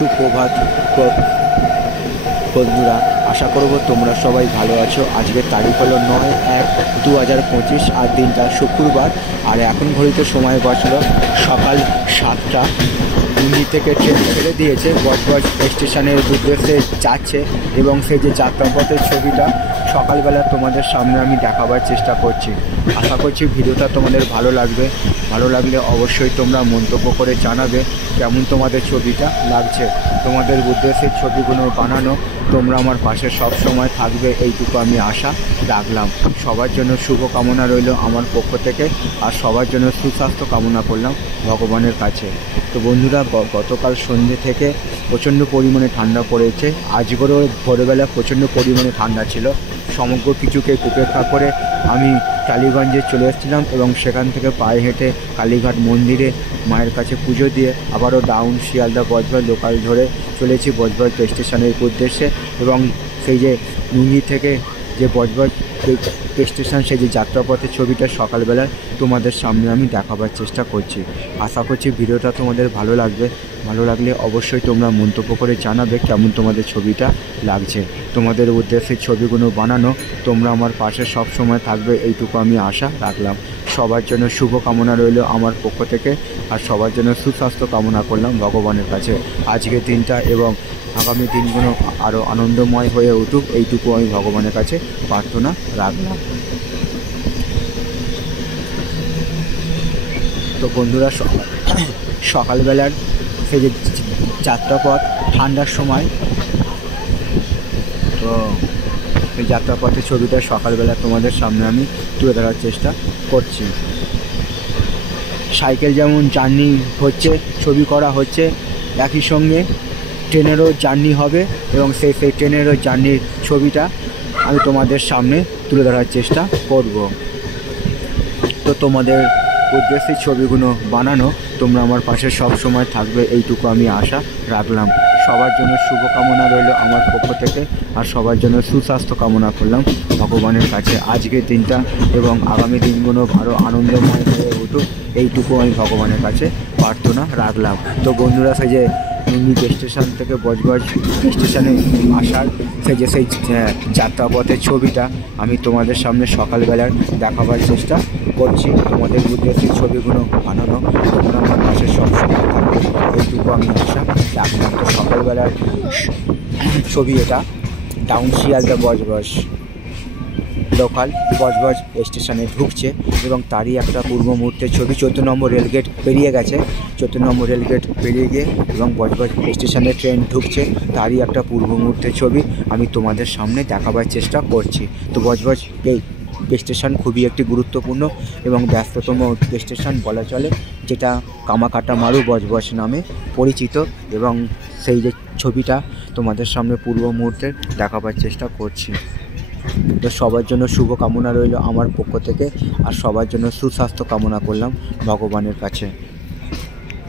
সুপ্রভাত বন্ধুরা, আশা করব তোমরা সবাই ভালো আছো। আজকের তারিখ হলো 9/1/2025 আর দিনটা শুক্রবার। আর এখন ঘড়িতে সময় বাঁচল সকাল 7টা। দিল্লি থেকে ট্রেন ছেড়ে দিয়েছে, বজবজ স্টেশনের উদ্দেশ্যে যাচ্ছে এবং সেই যে যাত্রাপথের ছবিটা সকালবেলা তোমাদের সামনে আমি দেখাবার চেষ্টা করছি। আশা করছি ভিডিওটা তোমাদের ভালো লাগবে। ভালো লাগলে অবশ্যই তোমরা মন্তব্য করে জানাবে কেমন তোমাদের ছবিটা লাগছে। তোমাদের উদ্দেশ্যে ছবিগুলো বানানো, তোমরা আমার পাশে সব সময় থাকবে এইটুকু আমি আশা রাখলাম। সবার জন্য শুভ কামনা রইল আমার পক্ষ থেকে, আর সবার জন্য সুস্বাস্থ্য কামনা করলাম ভগবানের কাছে। তো বন্ধুরা, গতকাল সন্ধ্যে থেকে প্রচণ্ড পরিমাণে ঠান্ডা পড়েছে। আজকেরও ভোরবেলা প্রচণ্ড পরিমাণে ঠান্ডা ছিল। সমগ্র কিছুকে উপেক্ষা করে আমি টালিগঞ্জে চলে এসেছিলাম এবং সেখান থেকে পায়ে হেঁটে কালীঘাট মন্দিরে মায়ের কাছে পুজো দিয়ে আবারও ডাউন শিয়ালদা বজবজ লোকাল ধরে চলেছি বজবজ স্টেশনের উদ্দেশ্যে। এবং সেই যে নুঙ্গি থেকে যে বজবজ স্টেশন, সেই যে যাত্রাপথের ছবিটা সকালবেলা তোমাদের সামনে আমি দেখাবার চেষ্টা করছি। আশা করছি ভিডিওটা তোমাদের ভালো লাগবে। ভালো লাগলে অবশ্যই তোমরা মন্তব্য করে জানাবে কেমন তোমাদের ছবিটা লাগছে। তোমাদের উদ্দেশ্যে ছবিগুলো বানানো, তোমরা আমার পাশে সব সময় থাকবে এইটুকু আমি আশা রাখলাম। সবার জন্য শুভ কামনা রইল আমার পক্ষ থেকে, আর সবার জন্য সুস্বাস্থ্য কামনা করলাম ভগবানের কাছে। আজকের দিনটা এবং আগামী দিনগুলো আরও আনন্দময় হয়ে উঠুক, এইটুকু আমি ভগবানের কাছে প্রার্থনা রাখলাম। তো বন্ধুরা, সকালবেলার সেই যে যাত্রাপথ ঠান্ডার সময়, তো এই যাত্রাপথের ছবিটা সকালবেলা তোমাদের সামনে আমি তুলে ধরার চেষ্টা করছি। সাইকেল যেমন জার্নি হচ্ছে, ছবি করা হচ্ছে, একই সঙ্গে ট্রেনেরও জার্নি হবে এবং সেই ট্রেনেরও জার্নির ছবিটা আমি তোমাদের সামনে তুলে ধরার চেষ্টা করব। তো তোমাদের উদ্দেশ্যে ছবিগুলো বানানো, তোমরা আমার পাশে সব সময় থাকবে এইটুকু আমি আশা রাখলাম। সবার জন্য শুভকামনা রইল আমার পক্ষ থেকে, আর সবার জন্য সুস্বাস্থ্য কামনা করলাম ভগবানের কাছে। আজকের দিনটা এবং আগামী দিনগুলো আরও আনন্দময় হয়ে উঠুক, এইটুকু আমি ভগবানের কাছে প্রার্থনা রাখলাম। তো বন্ধুরা, সেই যে নুঙ্গি স্টেশন থেকে বজবজ স্টেশনে আসার সেই যাত্রাপথের ছবিটা আমি তোমাদের সামনে সকালবেলার দেখাবার চেষ্টা করছি। তোমাদের উদ্দেশ্যে ছবিগুলো বানানো, তোমরা আমার পাশে সবসময় থাকবে এইটুকু আমি আশা রাখলাম। তো সকালবেলার ছবি এটা ডাউন শিয়ালদা বজবজ লোকাল বজবজ স্টেশনে ঢুকছে এবং তারই একটা পূর্ব মুহূর্তের ছবি। 14 নম্বর রেলগেট পেরিয়ে গেছে, 14 নম্বর রেলগেট পেরিয়ে গিয়ে এবং বজবজ স্টেশনে ট্রেন ঢুকছে, তারই একটা পূর্ব মুহূর্তের ছবি আমি তোমাদের সামনে দেখাবার চেষ্টা করছি। তো বজবজ স্টেশন খুবই একটি গুরুত্বপূর্ণ এবং ব্যস্ততম স্টেশন বলা চলে, যেটা কামাকাটা মারু বজবজ নামে পরিচিত। এবং সেই যে ছবিটা তোমাদের সামনে পূর্ব মুহূর্তে দেখাবার চেষ্টা করছি। তো সবার জন্য শুভ কামনা রইল আমার পক্ষ থেকে, আর সবার জন্য সুস্বাস্থ্য কামনা করলাম ভগবানের কাছে।